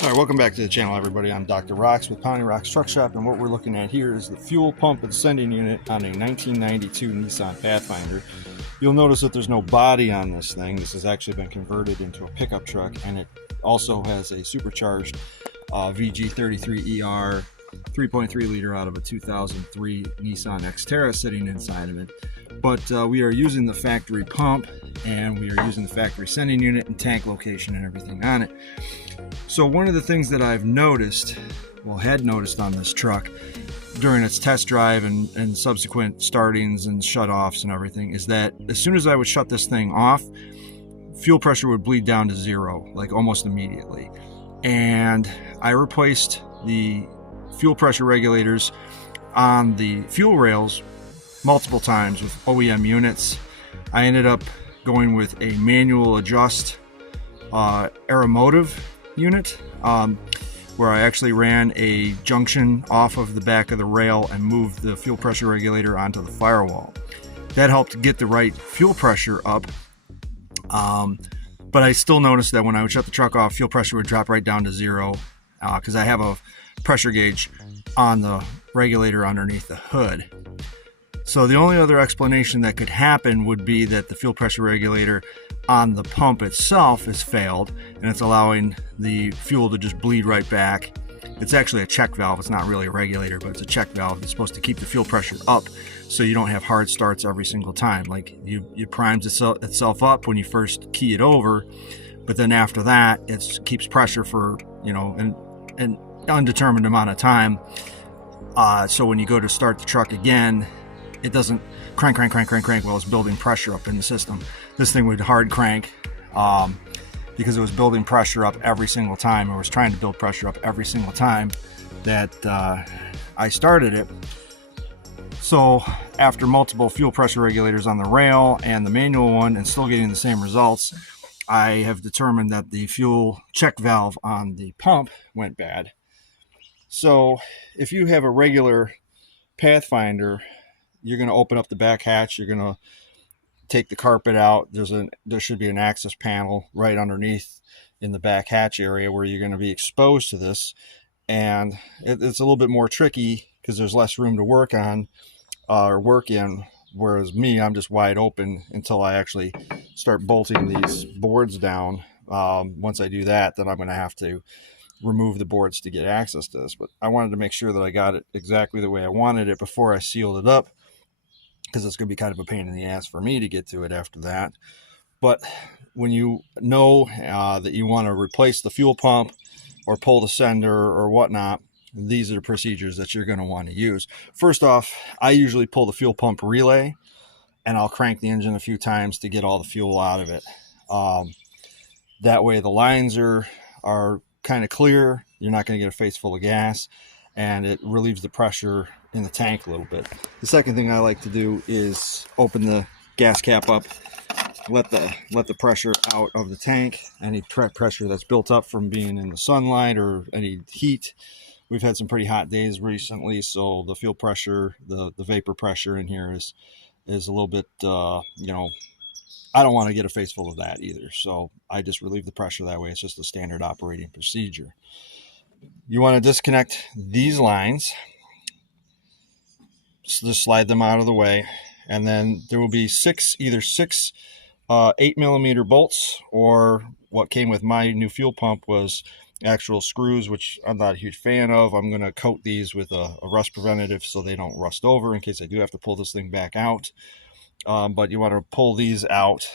All right, welcome back to the channel, everybody. I'm Dr. Rocks with Pounding Rocks Truck Shop, and what we're looking at here is the fuel pump and sending unit on a 1992 Nissan Pathfinder. You'll notice that there's no body on this thing. This has actually been converted into a pickup truck, and it also has a supercharged WD21 3.3 liter out of a 2003 Nissan Xterra sitting inside of it. But we are using the factory pump, and we are using the factory sending unit and tank location and everything on it. So one of the things that I've noticed, had noticed on this truck during its test drive and subsequent startings and shut-offs and everything, is that as soon as I would shut this thing off, fuel pressure would bleed down to zero, like almost immediately. And I replaced the fuel pressure regulators on the fuel rails multiple times with OEM units. I ended up going with a manual adjust aeromotive unit, where I actually ran a junction off of the back of the rail and moved the fuel pressure regulator onto the firewall. That helped get the right fuel pressure up, but I still noticed that when I would shut the truck off, fuel pressure would drop right down to zero, because I have a pressure gauge on the regulator underneath the hood. So the only other explanation that could happen would be that the fuel pressure regulator on the pump itself has failed, and it's allowing the fuel to just bleed right back. It's actually a check valve. It's not really a regulator, but it's a check valve. It's supposed to keep the fuel pressure up so you don't have hard starts every single time. Like you primes itself up when you first key it over, but then after that it keeps pressure for an undetermined amount of time. So when you go to start the truck again, it doesn't crank while it's building pressure up in the system. This thing would hard crank because it was building pressure up every single time. It was trying to build pressure up every single time that I started it. So after multiple fuel pressure regulators on the rail and the manual one and still getting the same results, I have determined that the fuel check valve on the pump went bad. So if you have a regular Pathfinder, you're going to open up the back hatch, you're going to take the carpet out. There should be an access panel right underneath in the back hatch area where you're going to be exposed to this, and it's a little bit more tricky because there's less room to work on or work in, whereas me, I'm just wide open until I actually start bolting these boards down. Once I do that, then I'm going to have to remove the boards to get access to this. But I wanted to make sure that I got it exactly the way I wanted it before I sealed it up, because it's going to be kind of a pain in the ass for me to get to it after that. But when you know that you want to replace the fuel pump or pull the sender or whatnot, these are the procedures that you're going to want to use. First off, I usually pull the fuel pump relay, and I'll crank the engine a few times to get all the fuel out of it. That way the lines are kind of clear. You're not going to get a face full of gas, and it relieves the pressure in the tank a little bit. The second thing I like to do is open the gas cap up, let the pressure out of the tank, any pressure that's built up from being in the sunlight or any heat. We've had some pretty hot days recently, so the fuel pressure, the vapor pressure in here is a little bit, I don't want to get a face full of that either. So I just relieve the pressure that way. It's just a standard operating procedure. You want to disconnect these lines. Just slide them out of the way, and then there will be either six 8mm bolts, or what came with my new fuel pump was actual screws, which I'm not a huge fan of. I'm going to coat these with a rust preventative so they don't rust over in case I do have to pull this thing back out. But you want to pull these out,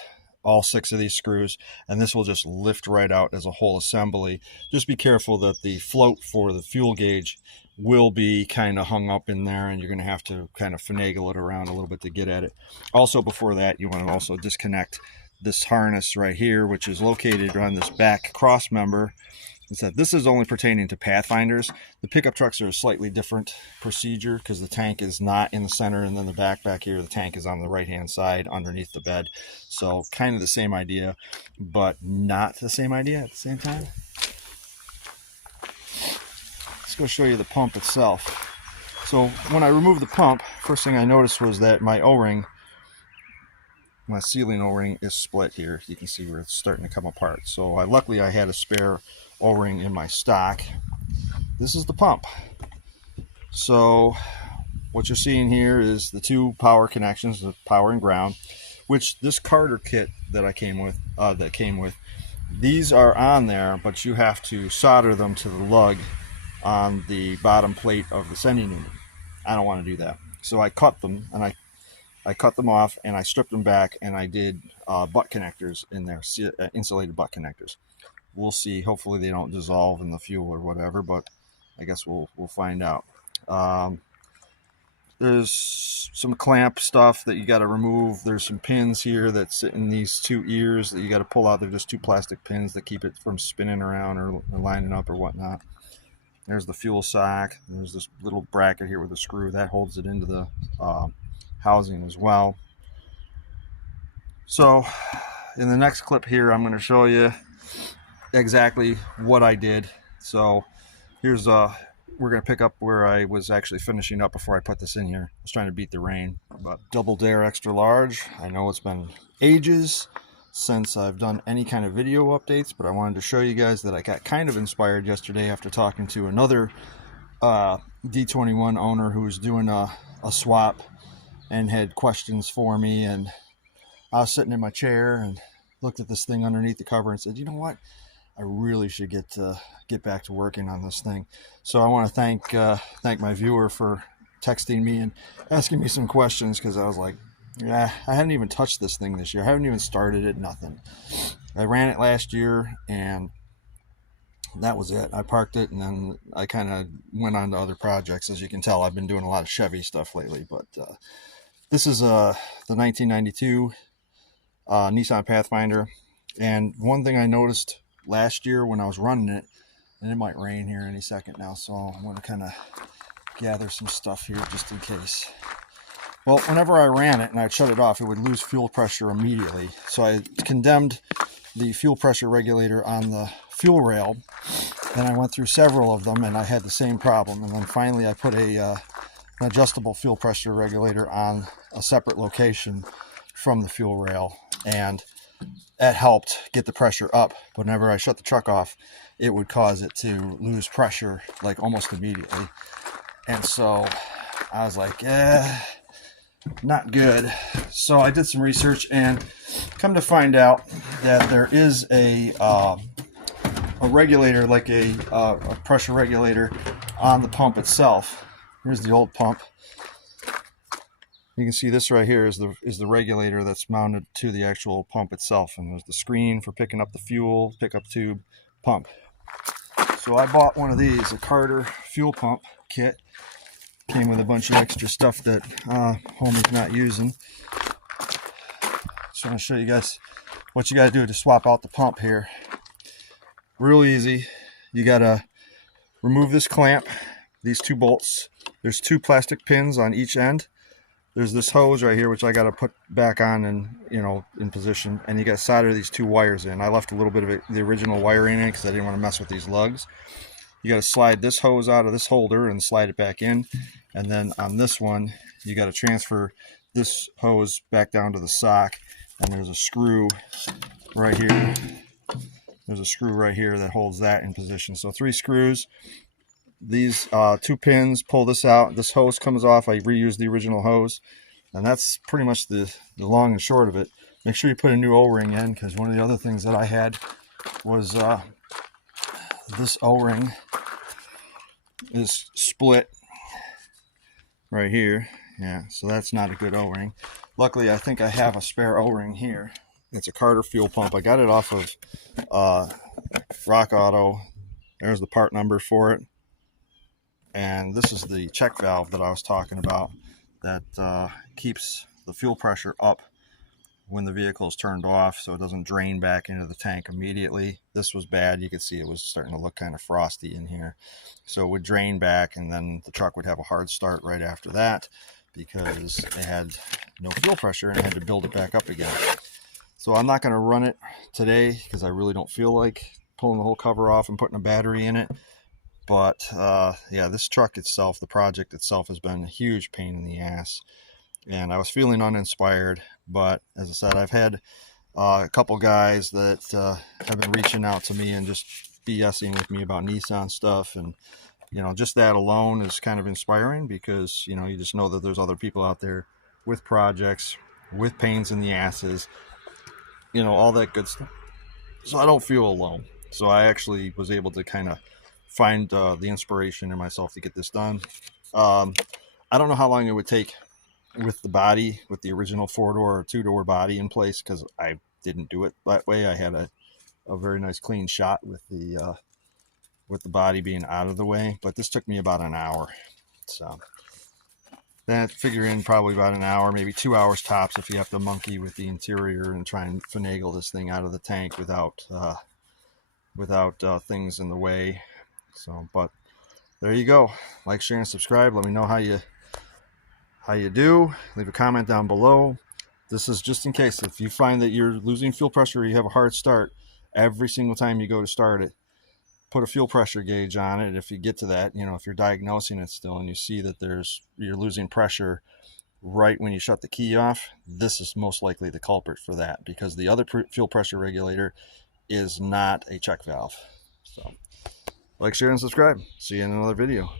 all six of these screws, and this will just lift right out as a whole assembly. Just be careful that the float for the fuel gauge will be kind of hung up in there, and you're going to have to kind of finagle it around a little bit to get at it. Also, before that, you want to also disconnect this harness right here, which is located on this back cross member. This is only pertaining to Pathfinders. The pickup trucks are a slightly different procedure because the tank is not in the center, and then the back here, the tank is on the right hand side underneath the bed. So kind of the same idea, but not the same idea at the same time. Let's go show you the pump itself. So when I removed the pump, first thing I noticed was that my O-ring, my sealing O-ring, is split here. You can see where it's starting to come apart. So luckily I had a spare O-ring in my stock. This is the pump. So what you're seeing here is the two power connections, the power and ground, which this Carter kit that came with, these are on there, but you have to solder them to the lug on the bottom plate of the sending unit. I don't want to do that. So I cut them, and I cut them off, and I stripped them back, and I did butt connectors in there, insulated butt connectors. We'll see. Hopefully they don't dissolve in the fuel or whatever, but I guess we'll find out. There's some clamp stuff that you got to remove. There's some pins here that sit in these two ears that you got to pull out. They're just two plastic pins that keep it from spinning around or lining up or whatnot. There's the fuel sack. There's this little bracket here with a screw that holds it into the housing as well. So in the next clip here, I'm going to show you exactly what I did. So here's we're going to pick up where I was actually finishing up before I put this in here. I was trying to beat the rain. But double dare extra large. I know it's been ages since I've done any kind of video updates, but I wanted to show you guys that I got kind of inspired yesterday after talking to another D21 owner who was doing a swap and had questions for me. And I was sitting in my chair and looked at this thing underneath the cover and said, you know what? I really should get back to working on this thing. So I want to thank my viewer for texting me and asking me some questions, because I was like, yeah, I hadn't even touched this thing this year. I haven't even started it, nothing. I ran it last year and that was it. I parked it and then I kind of went on to other projects. As you can tell, I've been doing a lot of Chevy stuff lately, but this is the 1992 Nissan Pathfinder. And one thing I noticed last year when I was running it, and it might rain here any second now, so I'm going to kind of gather some stuff here just in case. Well, whenever I ran it and I'd shut it off, it would lose fuel pressure immediately. So I condemned the fuel pressure regulator on the fuel rail. Then I went through several of them and I had the same problem. And then finally I put an adjustable fuel pressure regulator on a separate location from the fuel rail. And that helped get the pressure up. But whenever I shut the truck off, it would cause it to lose pressure like almost immediately. And so I was like, not good. So I did some research and come to find out that there is a regulator, like a pressure regulator on the pump itself. Here's the old pump. You can see this right here is the regulator that's mounted to the actual pump itself, and there's the screen for picking up the fuel, pickup tube, pump. So I bought one of these, a Carter fuel pump kit. Came with a bunch of extra stuff that homie's not using. Just want to show you guys what you got to do to swap out the pump here. Real easy. You got to remove this clamp, these two bolts. There's two plastic pins on each end. There's this hose right here, which I got to put back on and, in position. And you got to solder these two wires in. I left a little bit of the original wiring in because I didn't want to mess with these lugs. You got to slide this hose out of this holder and slide it back in. And then on this one, you got to transfer this hose back down to the sock. And there's a screw right here. There's a screw right here that holds that in position. So 3 screws. These 2 pins pull this out. This hose comes off. I reuse the original hose. And that's pretty much the long and short of it. Make sure you put a new O-ring in, because one of the other things that I had was this O-ring is split right here. Yeah, so that's not a good O-ring. Luckily, I think I have a spare O-ring here. It's a Carter fuel pump. I got it off of Rock Auto. There's the part number for it. And this is the check valve that I was talking about that keeps the fuel pressure up when the vehicle is turned off, so it doesn't drain back into the tank immediately. This was bad. You could see it was starting to look kind of frosty in here. So it would drain back, and then the truck would have a hard start right after that because it had no fuel pressure and I had to build it back up again. So I'm not going to run it today because I really don't feel like pulling the whole cover off and putting a battery in it. But yeah, this truck itself, the project itself, has been a huge pain in the ass. And I was feeling uninspired, but as I said, I've had a couple guys that have been reaching out to me and just BSing with me about Nissan stuff, and just that alone is kind of inspiring, because you just know that there's other people out there with projects, with pains in the asses, all that good stuff. So I don't feel alone. So I actually was able to kind of find the inspiration in myself to get this done. I don't know how long it would take with the body, with the original 4-door or 2-door body in place, because I didn't do it that way. I had a very nice clean shot with the body being out of the way, but this took me about an hour. So that figure in probably about an hour, maybe 2 hours tops, if you have to monkey with the interior and try and finagle this thing out of the tank without things in the way. So, but there you go. Like, share, and subscribe. Let me know how you do. Leave a comment down below. This is just in case if you find that you're losing fuel pressure or you have a hard start, every single time you go to start it, put a fuel pressure gauge on it. If you get to that, if you're diagnosing it still and you see that you're losing pressure right when you shut the key off, this is most likely the culprit for that, because the other fuel pressure regulator is not a check valve. So like, share, and subscribe. See you in another video.